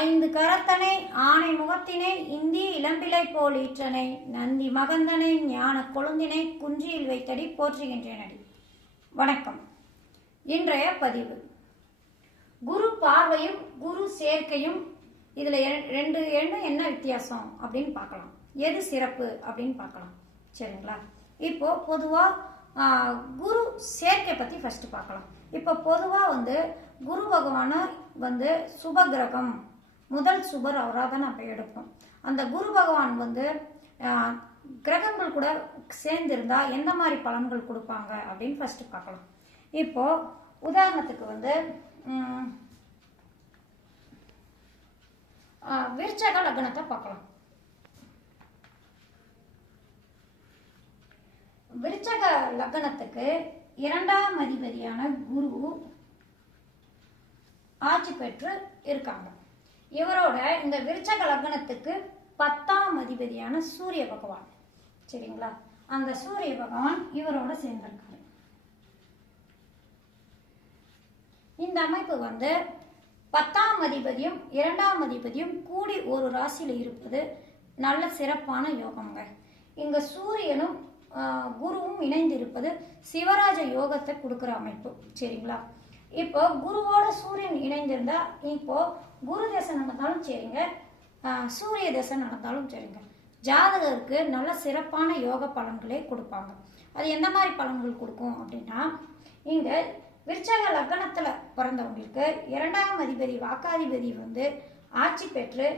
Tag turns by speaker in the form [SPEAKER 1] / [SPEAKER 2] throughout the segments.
[SPEAKER 1] ஐந்து கரத்தனை ஆனை முகத்தினை இந்திய இளம்பிலை போல் ஈற்றனை நந்தி மகந்தனை ஞான கொழுந்தினை குன்றியில் வைத்தடி போற்றுகின்றனடி. வணக்கம். இன்றைய பதிவு. குரு பார்வையும் குரு சேர்க்கையும் இதில் ரெண்டு எண்ணம் என்ன வித்தியாசம் அப்படின்னு பார்க்கலாம். எது சிறப்பு அப்படின்னு பார்க்கலாம். சரிங்களா? இப்போ பொதுவாக குரு சேர்க்கை பற்றி ஃபஸ்ட்டு பார்க்கலாம். இப்போ பொதுவாக வந்து குரு பகவானை வந்து சுபகிரகம் முதல் சுபர் அவராக தான் நம்ம எடுப்போம். அந்த குரு பகவான் வந்து கிரகங்கள் கூட சேர்ந்திருந்தா எந்த மாதிரி பலன்கள் கொடுப்பாங்க அப்படின்னு ஃபர்ஸ்ட் பார்க்கலாம். இப்போ உதாரணத்துக்கு வந்து விருச்சக லக்னத்தை பார்க்கலாம். விருச்சக லக்னத்துக்கு இரண்டாம் அதிபதியான குரு ஆட்சி பெற்று இருக்காங்க. இவரோட இந்த விருச்சக லக்னத்துக்கு பத்தாம் அதிபதியான சூரிய பகவான். சரிங்களா? அந்த சூரிய பகவான் இவரோட சேர்ந்திருக்காரு. இந்த அமைப்பு வந்து பத்தாம் அதிபதியும் இரண்டாம் அதிபதியும் கூடி ஒரு ராசியில் இருப்பது நல்ல சிறப்பான யோகம்ங்க இங்க சூரியனும் குருவும் இணைந்து இருப்பது சிவராஜ யோகத்தை கொடுக்குற அமைப்பு. சரிங்களா? இப்போ குருவோட சூரியன் இணைந்திருந்தா இப்போ குரு தசை நடந்தாலும் சரிங்க. சூரிய தசை நடந்தாலும் சரிங்க. ஜாதகருக்கு நல்ல சிறப்பான யோக பலன்களே கொடுப்பாங்க. அது எந்த மாதிரி பலன்கள் கொடுக்கும் அப்படின்னா இங்க விருச்சக லக்னத்துல பிறந்தவங்களுக்கு இரண்டாம் அதிபதி வாக்காதிபதி வந்து ஆட்சி பெற்று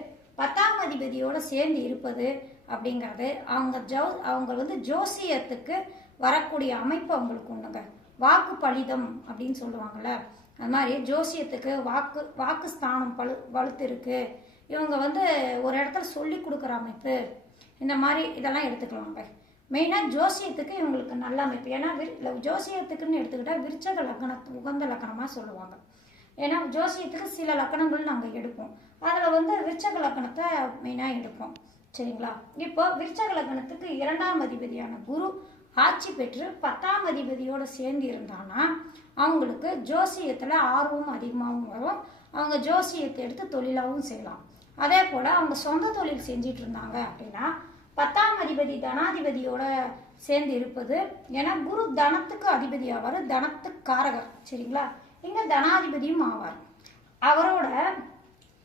[SPEAKER 1] பத்தாம் அதிபதியோட சேர்ந்து இருப்பது அப்படிங்கிறது அவங்க ஜோ அவங்க வந்து ஜோசியத்துக்கு வரக்கூடிய அமைப்பு அவங்களுக்கு உண்டுங்க. வாக்கு பலிதம் அப்படின்னு சொல்லுவாங்கள்ல அது மாதிரி ஜோசியத்துக்கு வாக்கு வாக்கு ஸ்தானம் பழு வலுத்து இருக்கு இவங்க வந்து ஒரு இடத்துல சொல்லி கொடுக்குற அமைப்பு. இந்த மாதிரி இதெல்லாம் எடுத்துக்கலாங்க மெயினாக ஜோசியத்துக்கு இவங்களுக்கு நல்ல அமைப்பு. ஏன்னா விரு- ஜோசியத்துக்குன்னு எடுத்துக்கிட்டால் விருச்சக லக்கணத்து உகந்த லக்கணமாக சொல்லுவாங்க. ஏன்னா ஜோசியத்துக்கு சில லக்கணங்கள் நாங்கள் எடுப்போம். அதில் வந்து விருச்சக லக்கணத்தை மெயினாக எடுப்போம். சரிங்களா? இப்போ விருச்சக லக்கணத்துக்கு இரண்டாம் அதிபதியான குரு ஆட்சி பெற்று பத்தாம் அதிபதியோடு சேர்ந்து இருந்தானா? அவங்களுக்கு ஜோசியத்தில் ஆர்வம் அதிகமாகவும் வரும். அவங்க ஜோசியத்தை எடுத்து தொழிலாகவும் செய்யலாம். அதே போல் அவங்க சொந்த தொழில் செஞ்சிட்டு இருந்தாங்க அப்படின்னா பத்தாம் அதிபதி தனாதிபதியோட சேர்ந்து இருப்பது ஏன்னா குரு தனத்துக்கு அதிபதி ஆவார் தனத்துக்கு காரகர் சரிங்களா? இங்கே தனாதிபதியும் ஆவார். அவரோட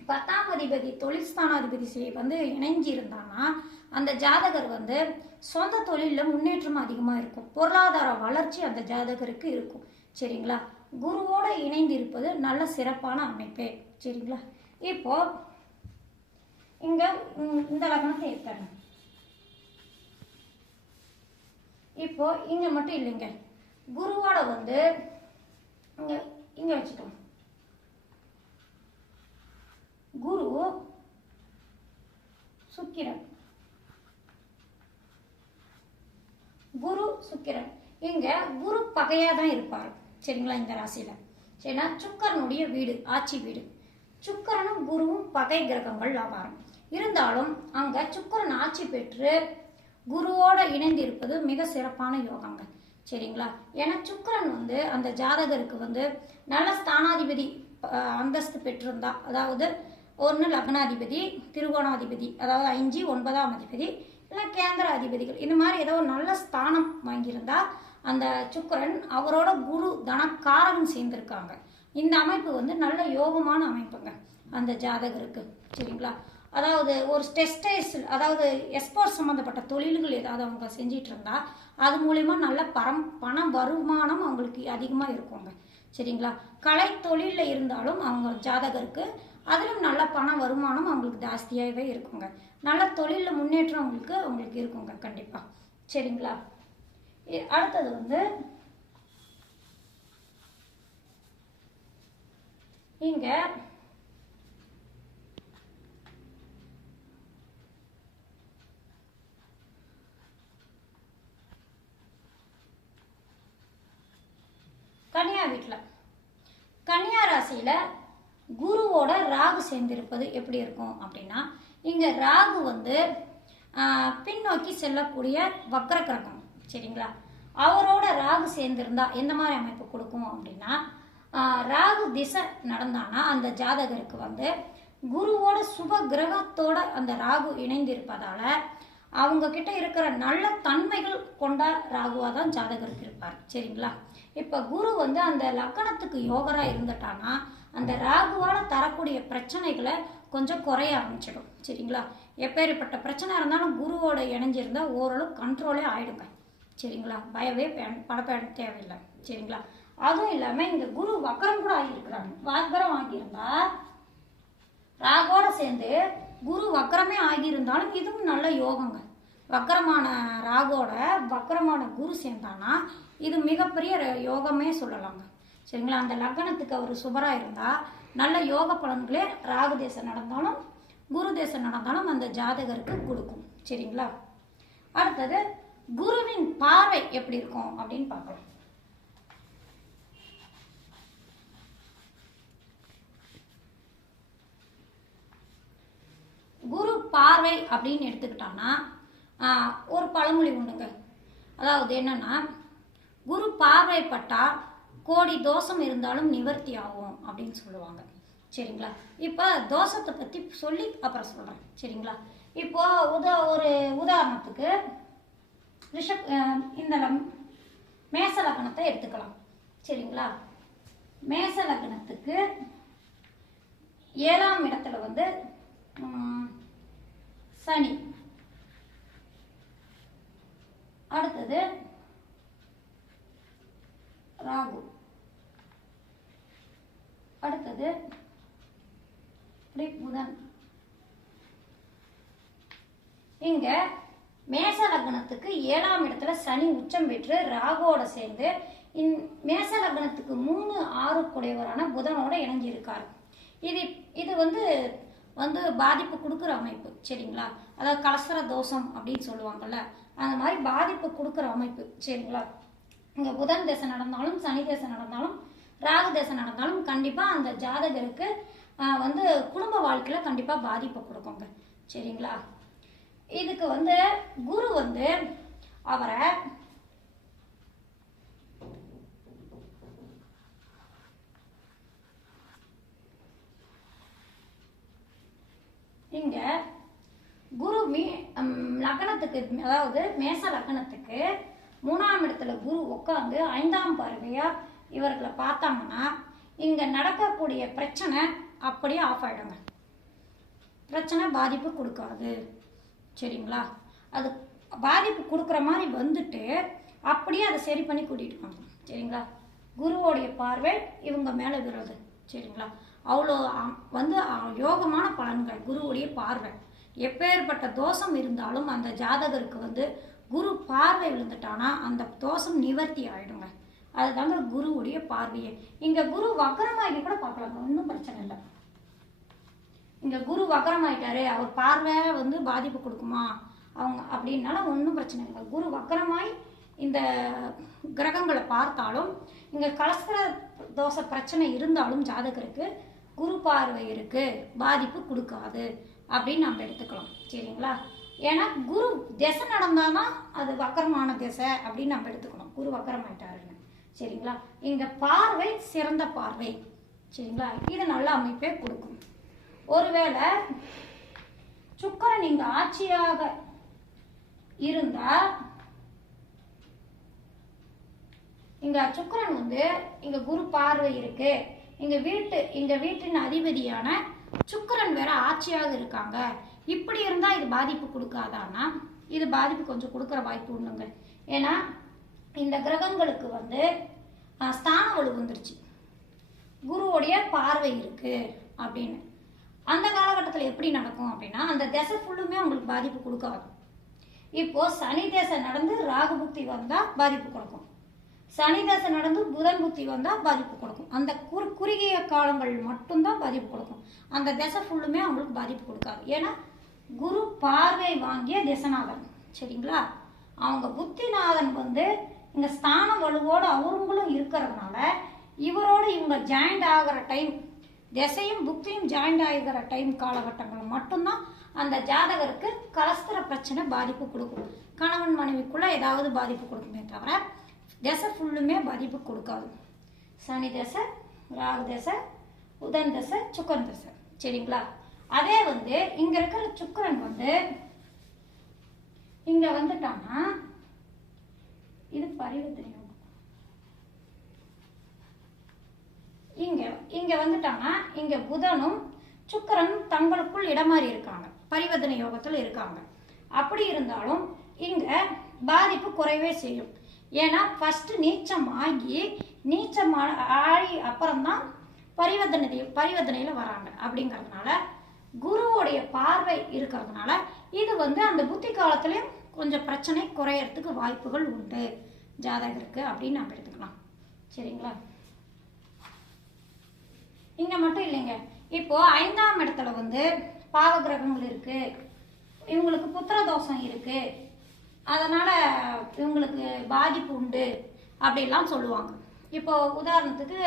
[SPEAKER 1] பத்தாம் அதிபதி தொழில் ஸ்தானாதிபதி வந்து இணைஞ்சு இருந்தான்னா அந்த ஜாதகர் வந்து சொந்த தொழிலில் முன்னேற்றம் அதிகமாக இருக்கும். பொருளாதார வளர்ச்சி அந்த ஜாதகருக்கு இருக்கும். சரிங்களா? குருவோட இணைந்து இருப்பது நல்ல சிறப்பான அமைப்பே. சரிங்களா? இப்போ இங்கே இந்த லக்னத்தை எடுத்துறேன் இப்போ இங்கே மட்டும் இல்லைங்க. குருவோட வந்து இங்கே இங்கே வச்சுக்கலாம். குரு சுக்கிரன் குரு சுக்கிரன். இங்க குரு பகையா தான் இருப்பார். சரிங்களா இந்த ராசியில. சரினா சுக்கரனுடைய வீடு ஆட்சி வீடு. சுக்கிரனும் குருவும் பகை கிரகங்கள் ஆவாரம். இருந்தாலும் அங்க சுக்கிரன் ஆட்சி பெற்று குருவோட இணைந்து இருப்பது மிக சிறப்பான யோகாங்க. சரிங்களா? ஏன்னா சுக்கரன் வந்து அந்த ஜாதகருக்கு வந்து நல்ல ஸ்தானாதிபதி அந்தஸ்து பெற்றிருந்தா. அதாவது ஒன்று லக்னாதிபதி திருகோணாதிபதி அதாவது அஞ்சு ஒன்பதாம் அதிபதி இல்லை கேந்திர அதிபதிகள். இந்த மாதிரி ஏதோ ஒரு நல்ல ஸ்தானம் வாங்கியிருந்தா அந்த சுக்கரன் அவரோட குரு தனக்காரகம் சேர்ந்திருக்காங்க. இந்த அமைப்பு வந்து நல்ல யோகமான அமைப்புங்க அந்த ஜாதகருக்கு. சரிங்களா? அதாவது ஒரு டெஸ்டைஸ் அதாவது எக்ஸ்போர்ட் சம்மந்தப்பட்ட தொழில்கள் ஏதாவது அவங்க செஞ்சிட்டு இருந்தா அது மூலிமா நல்ல பரம் பண வருமானம் அவங்களுக்கு அதிகமாக இருக்குங்க. சரிங்களா? கலை தொழிலில் இருந்தாலும் அவங்க ஜாதகருக்கு அதிலும் நல்ல பண வருமானம் அவங்களுக்கு ஜாஸ்தியாகவே இருக்குங்க. நல்ல தொழிலில் முன்னேற்றம் அவங்களுக்கு அவங்களுக்கு இருக்குங்க கண்டிப்பாக சரிங்களா? இ- அடுத்தது வந்து இங்கே கன்னியா வீட்டில் கன்னியா ராசியில் குருவோட ராகு சேர்ந்திருப்பது எப்படி இருக்கும் அப்படின்னா இங்கே ராகு வந்து பின்னோக்கி செல்லக்கூடிய வக்ர கிரகம் சரிங்களா? அவரோட ராகு சேர்ந்திருந்தா எந்த மாதிரி அமைப்பு கொடுக்கும் அப்படின்னா ராகு திசை நடந்தானா அந்த ஜாதகருக்கு வந்து குருவோட சுப கிரகத்தோட அந்த ராகு இணைந்திருப்பதால அவங்க கிட்ட இருக்கிற நல்ல தன்மைகள் கொண்ட ராகுவாக தான் ஜாதகருக்கு இருப்பார் சரிங்களா? இப்போ குரு வந்து அந்த லக்கணத்துக்கு யோகராக இருந்துட்டான்னா அந்த ராகுவால் தரக்கூடிய பிரச்சனைகளை கொஞ்சம் குறைய ஆரம்பிச்சிடும். சரிங்களா? எப்பேற்பட்ட பிரச்சனை இருந்தாலும் குருவோட இணைஞ்சிருந்தால் ஓரளவு கண்ட்ரோலே ஆயிடுங்க. சரிங்களா? பயவே பே- தேவையில்லை. சரிங்களா? அதுவும் இல்லாமல் இந்த குரு வக்கரம் கூட ஆகியிருக்கிறாங்க வக்கரம் ஆகியிருந்தா ராகோட சேர்ந்து குரு வக்கரமே ஆகியிருந்தாலும் இதுவும் நல்ல யோகங்க. வக்கரமான ராகோட வக்கரமான குரு சேர்ந்தான்னா இது மிகப்பெரிய ர- யோகமே சொல்லலாங்க. சரிங்களா? அந்த லக்னத்துக்கு அவர் சுபராக இருந்தால் நல்ல யோக பலன்களே ராகு தேசம் நடந்தாலும் குரு தேசம் நடந்தாலும் அந்த ஜாதகருக்கு கொடுக்கும். சரிங்களா? அடுத்தது குருவின் பார்வை எப்படி இருக்கும் அப்படின்னு பார்க்கலாம். குரு பார்வை அப்படின்னு எடுத்துக்கிட்டோன்னா ஒரு பழமொழி உண்டுங்க. அதாவது என்னன்னா குரு பார்வைப்பட்டா கோடி தோஷம் இருந்தாலும் நிவர்த்தி ஆகும் அப்படின்னு சொல்லுவாங்க. சரிங்களா? இப்போ தோஷத்தை பற்றி சொல்லி அப்புறம் சொல்கிறேன் சரிங்களா? இப்போ உதா ஒரு உதாரணத்துக்கு ரிஷப் இந்த மேச லக்னத்தை எடுத்துக்கலாம். சரிங்களா? மேச லக்னத்துக்கு ஏழாம் இடத்துல வந்து சனி. அடுத்தது ராகு. அடுத்தது இப்படி புதன் இங்க மேச லக்னத்துக்கு ஏழாம் இடத்துல சனி உச்சம் பெற்று ராகுவோட சேர்ந்து இந் மேச லக்னத்துக்கு மூணு ஆறு குடையவரான புதனோட இணைஞ்சிருக்காரு. இது இது வந்து வந்து பாதிப்பு கொடுக்குற அமைப்பு சரிங்களா? அதாவது கலசர தோஷம் அப்படின்னு சொல்லுவாங்கல்ல அந்த மாதிரி பாதிப்பு கொடுக்குற அமைப்பு சரிங்களா? இங்க புதன் தசை நடந்தாலும் சனி தசை நடந்தாலும் ராகு தசை நடந்தாலும் கண்டிப்பா அந்த ஜாதகருக்கு வந்து குடும்ப வாழ்க்கையில கண்டிப்பா பாதிப்பை கொடுக்குங்க. சரிங்களா? இதுக்கு வந்து குரு வந்து அவரை இங்க குரு மீ லக்கணத்துக்கு லக்னத்துக்கு அதாவது மேச லக்னத்துக்கு மூணாம் இடத்துல குரு உட்காந்து ஐந்தாம் பார்வையா இவர்களை பார்த்தாங்கன்னா இங்க நடக்கக்கூடிய பிரச்சனை அப்படியே ஆஃப் ஆயிடுங்க. பிரச்சனை பாதிப்பு கொடுக்காது. சரிங்களா? அது பாதிப்பு கொடுக்குற மாதிரி வந்துட்டு அப்படியே அதை சரி பண்ணி கூட்டிகிட்டு வாங்க சரிங்களா? குருவோடைய பார்வை இவங்க மேலே விடுறது சரிங்களா? அவ்வளோ வந்து யோகமான பலன்கள் குருவுடைய பார்வை. எப்பேற்பட்ட தோஷம் இருந்தாலும் அந்த ஜாதகருக்கு வந்து குரு பார்வை விழுந்துட்டானா அந்த தோஷம் நிவர்த்தி ஆயிடுங்க. அதுதாங்க குருவுடைய பார்வையே. இங்க குரு வக்கரமாகி கூட பார்க்கலாங்க ஒன்றும் பிரச்சனை இல்லை. இங்க குரு வக்கரமாயிட்டாரு அவர் பார்வை வந்து பாதிப்பு கொடுக்குமா? அவங்க அப்படின்னால ஒன்றும் பிரச்சனை இல்லை. குரு வக்கரமாய் இந்த கிரகங்களை பார்த்தாலும் இங்க கலசர தோஷ பிரச்சனை இருந்தாலும் ஜாதகருக்கு குரு பார்வை இருக்கு பாதிப்பு கொடுக்காது அப்படின்னு நம்ம எடுத்துக்கலாம். சரிங்களா? ஏன்னா குரு திசை நடந்தாதான் அது வக்கரமான திசை அப்படின்னு நம்ம எடுத்துக்கணும். குரு வக்கரமாயிட்டாருன்னு. சரிங்களா? இங்க பார்வை சிறந்த பார்வை. சரிங்களா? இது நல்ல அமைப்பே கொடுக்கும். ஒருவேளை சுக்கரன் இங்க ஆட்சியாக இருந்தா இங்க சுக்கரன் வந்து இங்க குரு பார்வை இருக்கு. இங்க வீட்டு இங்க வீட்டின் அதிபதியான சுக்கரன் வேற ஆட்சியாக இருக்காங்க. இப்படி இருந்தா இது பாதிப்பு கொடுக்காதான்னா இது பாதிப்பு கொஞ்சம் கொடுக்குற வாய்ப்பு உண்டுங்க. ஏன்னா இந்த கிரகங்களுக்கு வந்து ஸ்தான வலு வந்துருச்சு குருவுடைய பார்வை இருக்கு அப்படின்னு. அந்த காலகட்டத்தில் எப்படி நடக்கும் அப்படின்னா அந்த திசை ஃபுல்லுமே அவங்களுக்கு பாதிப்பு கொடுக்காது. இப்போ சனி தேசம் நடந்து ராகு புக்தி வந்தா பாதிப்பு கொடுக்கும். சனி தசை நடந்து புதன் புத்தி வந்தால் பாதிப்பு கொடுக்கும். அந்த குறு குறுகிய காலங்கள் மட்டும்தான் பாதிப்பு கொடுக்கும். அந்த திசை ஃபுல்லுமே அவங்களுக்கு பாதிப்பு கொடுக்காது. ஏன்னா குரு பார்வை வாங்கிய திசநாதன். சரிங்களா? அவங்க புத்திநாதன் வந்து இந்த ஸ்தான வலுவோடு அவங்களும் இருக்கிறதுனால இவரோட இவங்க ஜாயிண்ட் ஆகிற டைம் திசையும் புக்தியும் ஜாயிண்ட் ஆகிற டைம் காலகட்டங்கள் மட்டும்தான் அந்த ஜாதகருக்கு கலஸ்தர பிரச்சனை பாதிப்பு கொடுக்கும். கணவன் மனைவிக்குள்ளே ஏதாவது பாதிப்பு கொடுக்குமே தவிர திசை ஃபுல்லுமே பாதிப்பு கொடுக்காது. சனி தசை ராகு தசை உதன் தசை சுக்கன் தசை. சரிங்களா? அதே வந்து இங்க இருக்கிற சுக்கிரன் வந்து இங்க வந்துட்டான்னா இது பரிவர்த்தனை யோகம் இங்க இங்க வந்துட்டாங்கன்னா இங்க புதனும் சுக்கரன் தங்களுக்குள் இடமாறி இருக்காங்க. பரிவர்த்தனை யோகத்தில் இருக்காங்க. அப்படி இருந்தாலும் இங்க பாதிப்பு குறைவே செய்யும். ஏன்னா ஃபர்ஸ்ட் நீச்சம் ஆகி நீச்சம் ஆகி அப்புறம்தான் பரிவர்த்தனை பரிவர்த்தனையில் வராங்க. அப்படிங்கறதுனால குருவோடைய பார்வை இருக்கிறதுனால இது வந்து அந்த புத்தி காலத்துலேயும் கொஞ்சம் பிரச்சனை குறையறதுக்கு வாய்ப்புகள் உண்டு. ஜாதகருக்கு அப்படின்னு நம்ம எடுத்துக்கலாம். சரிங்களா? இங்க மட்டும் இல்லைங்க. இப்போ ஐந்தாம் இடத்துல வந்து பாவ கிரகங்கள் இருக்கு. இவங்களுக்கு புத்திர தோஷம் இருக்கு. அதனால இவங்களுக்கு பாதிப்பு உண்டு அப்படிலாம் சொல்லுவாங்க. இப்போ உதாரணத்துக்கு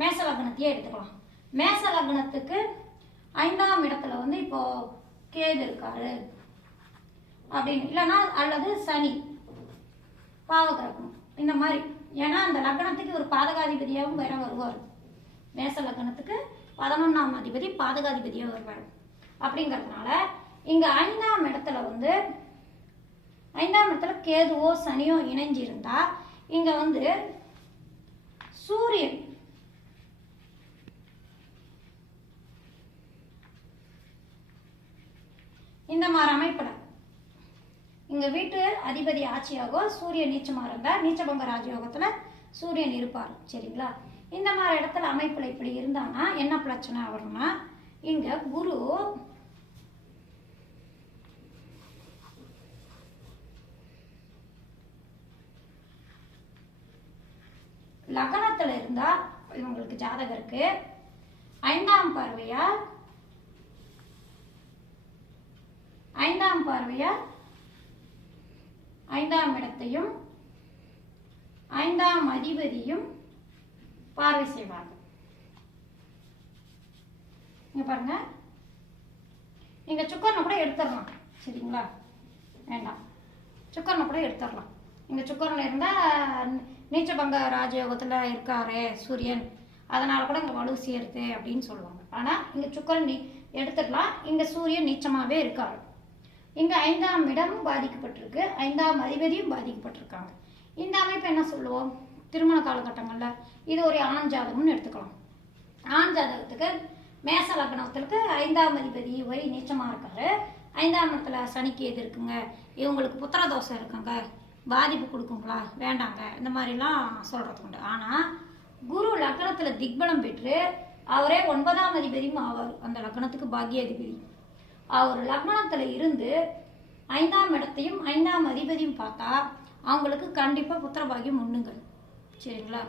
[SPEAKER 1] மேச லக்னத்தையே எடுத்துக்கலாம். மேச லக்னத்துக்கு ஐந்தாம் இடத்துல வந்து இப்போ கேது இருக்காரு. அப்படின்னு இல்லைன்னா அல்லது சனி பாவகிரகம் இந்த மாதிரி. ஏன்னா அந்த லக்னத்துக்கு ஒரு பாதகாதிபதியாகவும் வேற வருவார். மேச லக்னத்துக்கு பதினொன்றாம் அதிபதி பாதகாதிபதியாக வருவார். அப்படிங்கிறதுனால இங்க ஐந்தாம் இடத்துல வந்து ஐந்தாம் இடத்துல கேதுவோ சனியோ இணைஞ்சிருந்தா இங்க வந்து சூரியன் இந்த மாதிரி அமைப்புல இங்க வீட்டு அதிபதி ஆட்சியாகவும் சூரியன் நீச்சமா இருந்தா நீச்சபங்க ராஜயோகத்துல சூரியன் இருப்பார். சரிங்களா? இந்த மாதிரி இடத்துல அமைப்புல இப்படி இருந்தான்னா என்ன பிரச்சனை வரும்னா இங்க குரு லக்னத்துல இருந்தா இவங்களுக்கு இருக்குது ஐந்தாம் பார்வையா ஐந்தாம் ஐந்தாம் இடத்தையும் ஐந்தாம் அதிபதியும் பார்வை செய்வாங்க இங்க பாருங்க. நீங்க சுக்கரனை கூட எடுத்துடலாம். சரிங்களா? வேண்டாம். சுக்கரனை கூட எடுத்துடலாம். இங்க சுக்கரன் இருந்தா நீச்சபங்க ராஜயோகத்துல இருக்காரே சூரியன். அதனால கூட இங்க வலு சேருது அப்படின்னு சொல்லுவாங்க. ஆனா இங்க சுக்கரன் நீ எடுத்துடலாம். இங்க சூரியன் நீச்சமாவே இருக்காரு. இங்கே ஐந்தாம் இடமும் பாதிக்கப்பட்டிருக்கு. ஐந்தாம் அதிபதியும் பாதிக்கப்பட்டிருக்காங்க. இந்த அமைப்பு என்ன சொல்லுவோம்? திருமண காலகட்டங்களில் இது ஒரு ஆண் ஜாதகம்னு எடுத்துக்கலாம். ஆண் ஜாதகத்துக்கு மேச லக்னத்திற்கு ஐந்தாம் அதிபதி ஒய் நீச்சமாக இருக்காரு. ஐந்தாம் இடத்துல சனிக்கு எது இருக்குங்க? இவங்களுக்கு புத்திர தோசை இருக்குங்க. பாதிப்பு கொடுக்குங்களா? வேண்டாங்க. இந்த மாதிரிலாம் சொல்கிறது உண்டு. ஆனால் குரு லக்னத்தில் திக்பலம் பெற்று அவரே ஒன்பதாம் அதிபதியும் ஆவார். அந்த லக்னத்துக்கு பாக்கிய அதிபதி அவர் லக்னத்தில் இருந்து ஐந்தாம் இடத்தையும் ஐந்தாம் அதிபதியும் பார்த்தா அவங்களுக்கு கண்டிப்பாக புத்திர பாக்கியம் சரிங்களா?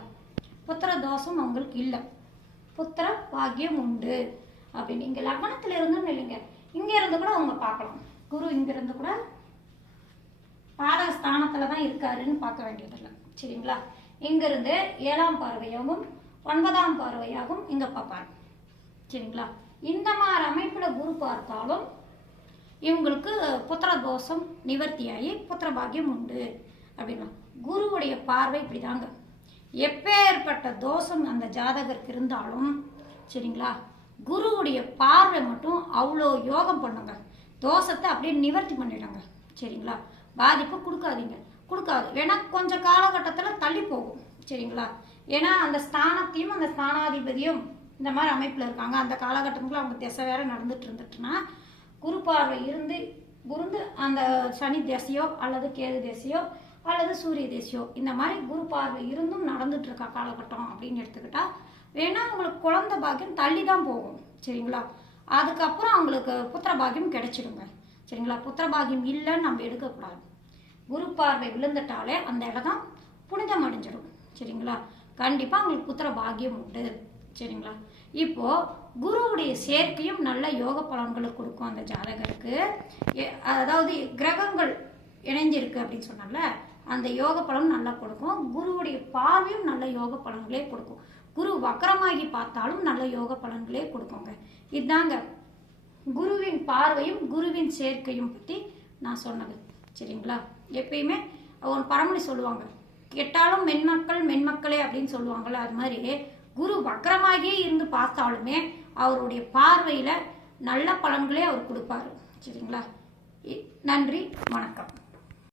[SPEAKER 1] புத்திர தோஷம் அவங்களுக்கு இல்லை. புத்திர பாகியம் உண்டு. அப்படின்னு இங்கே லக்னத்தில் இருந்தும் இல்லைங்க. இங்கே இருந்து கூட அவங்க பார்க்கலாம். குரு இங்கேருந்து கூட பாதக ஸ்தானத்தில் தான் இருக்காருன்னு பார்க்க வேண்டியதில்லை. சரிங்களா? இங்கிருந்து ஏழாம் பார்வையாகவும் ஒன்பதாம் பார்வையாகவும் இங்கே பார்ப்பாரு. சரிங்களா? இந்த மாதிரி அமைப்பில் குரு பார்த்தாலும் இவங்களுக்கு புத்திர தோஷம் நிவர்த்தியாகி புத்திர பாக்கியம் உண்டு அப்படின்னா குருவுடைய பார்வை இப்படிதாங்க. எப்பேற்பட்ட தோஷம் அந்த ஜாதகருக்கு இருந்தாலும் சரிங்களா குருவுடைய பார்வை மட்டும் அவ்வளோ யோகம் பண்ணுங்க. தோஷத்தை அப்படியே நிவர்த்தி பண்ணிடுங்க சரிங்களா. பாதிப்பு கொடுக்காதீங்க. கொடுக்காது. ஏன்னா கொஞ்சம் காலகட்டத்தில் தள்ளி போகும் சரிங்களா. ஏன்னா அந்த ஸ்தானத்தையும் அந்த ஸ்தானாதிபதியும் இந்த மாதிரி அமைப்பில் இருக்காங்க. அந்த காலகட்டத்தில் அவங்க திசை வேற நடந்துட்டு இருந்துட்டுன்னா குரு பார்வை இருந்து குருந்து அந்த சனி தேசியோ அல்லது கேது தேசியோ அல்லது சூரிய தேசியோ இந்த மாதிரி குரு பார்வை இருந்தும் நடந்துட்டு இருக்கா காலகட்டம் அப்படின்னு எடுத்துக்கிட்டா வேணா அவங்களுக்கு குழந்தை பாக்கியம் தள்ளி தான் போகும். சரிங்களா? அதுக்கப்புறம் அவங்களுக்கு புத்திர பாக்கியம் கிடைச்சிடுங்க. சரிங்களா? புத்திர பாக்கியம் இல்லைன்னு நம்ம எடுக்கக்கூடாது. குரு பார்வை விழுந்துட்டாலே அந்த இடம் தான் புனிதம் அடைஞ்சிடும் சரிங்களா? கண்டிப்பாக அவங்களுக்கு புத்திர பாக்கியம் உண்டு. சரிங்களா? இப்போ குருவுடைய சேர்க்கையும் நல்ல யோக பலன்களை கொடுக்கும் அந்த ஜாதகருக்கு. எ- அதாவது கிரகங்கள் இணைஞ்சிருக்கு அப்படின்னு சொன்னால அந்த யோக பலன் நல்லா கொடுக்கும். குருவுடைய பார்வையும் நல்ல யோக பலன்களே கொடுக்கும். குரு வக்கரமாகி பார்த்தாலும் நல்ல யோக பலன்களே கொடுக்குங்க. இதாங்க குருவின் பார்வையும் குருவின் சேர்க்கையும் பற்றி நான் சொன்னது. சரிங்களா? எப்பயுமே ஒரு பரமொழி சொல்லுவாங்க கெட்டாலும் மென்மக்கள் மென்மக்களே அப்படின்னு சொல்லுவாங்கல்ல அது மாதிரி குரு வக்கரமாகியே இருந்து பார்த்தாலுமே அவருடைய பார்வையில் நல்ல பலன்களே அவர் கொடுப்பாரு. சரிங்களா? இ- நன்றி வணக்கம்.